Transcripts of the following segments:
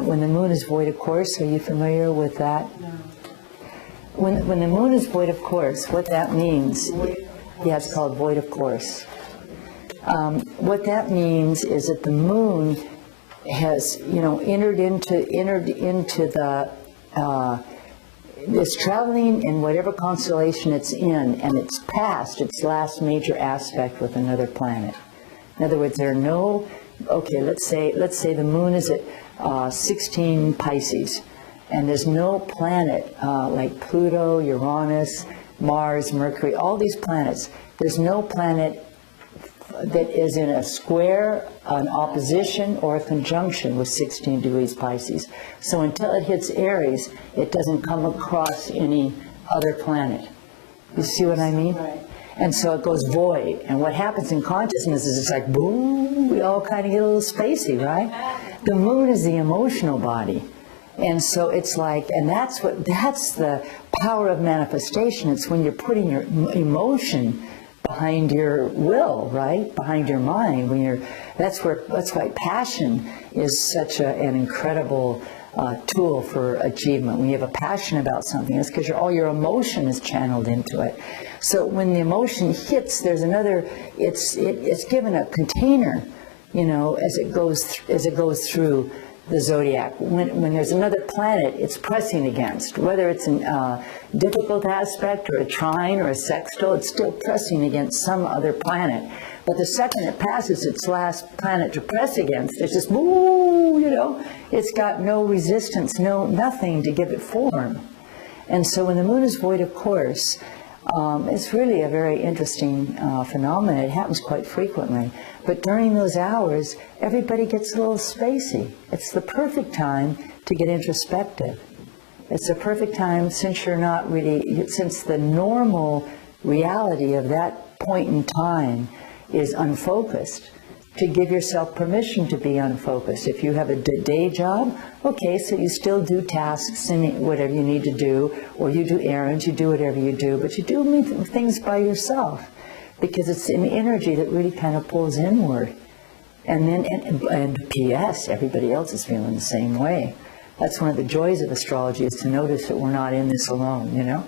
when the moon is void of course. Are you familiar with that? No. When the moon is void of course, what that means, yeah, it's called void of course. What that means is that the moon has, entered into the, it's traveling in whatever constellation it's in, and it's past its last major aspect with another planet. In other words, there are no, okay, let's say the moon is at 16 Pisces, and there's no planet like Pluto, Uranus, Mars, Mercury, all these planets. There's no planet that is in a square, an opposition, or a conjunction with 16 degrees Pisces. So until it hits Aries, it doesn't come across any other planet. You see what I mean? Right. And so it goes void. And what happens in consciousness is it's like, boom, we all kind of get a little spacey, right? The moon is the emotional body. And so it's like, and that's the power of manifestation. It's when you're putting your emotion behind your will, right? Behind your mind. That's why passion is such an incredible tool for achievement. When you have a passion about something, it's because all your emotion is channeled into it. So when the emotion hits, there's another. It's given a container, as it goes through the zodiac. When there's another planet, it's pressing against. Whether it's a difficult aspect or a trine or a sextile, it's still pressing against some other planet. But the second it passes its last planet to press against, it's just, woo, it's got no resistance, nothing to give it form. And so when the moon is void of course, it's really a very interesting phenomenon. It happens quite frequently. But during those hours, everybody gets a little spacey. It's the perfect time to get introspective. It's the perfect time, since the normal reality of that point in time is unfocused, to give yourself permission to be unfocused. If you have a day job, okay, so you still do tasks and whatever you need to do, or you do errands, you do whatever you do, but you do things by yourself, because it's an energy that really kind of pulls inward. And then, and P.S., everybody else is feeling the same way. That's one of the joys of astrology, is to notice that we're not in this alone,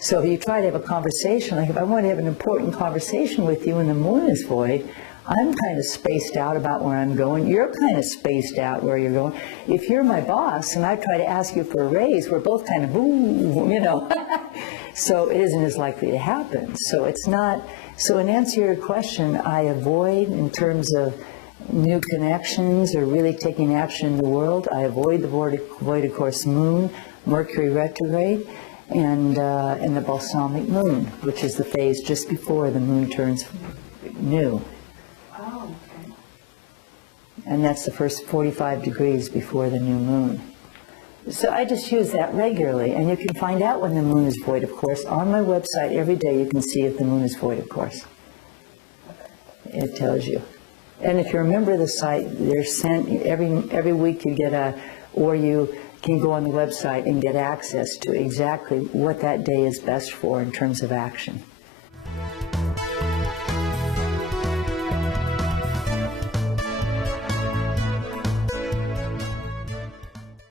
So if you try to have a conversation, like if I want to have an important conversation with you and the moon is void, I'm kind of spaced out about where I'm going. You're kind of spaced out where you're going. If you're my boss and I try to ask you for a raise, we're both kind of boom, So it isn't as likely to happen. So it's not. So in answer to your question, I avoid, in terms of new connections or really taking action in the world, I avoid the void of course moon, Mercury retrograde, and the balsamic moon, which is the phase just before the moon turns new. Oh, okay. And that's the first 45 degrees before the new moon. So I just use that regularly, and you can find out when the moon is void of course. On my website every day you can see if the moon is void of course. It tells you. And if you're a member of the site, they're sent every week. You get or you can go on the website and get access to exactly what that day is best for in terms of action.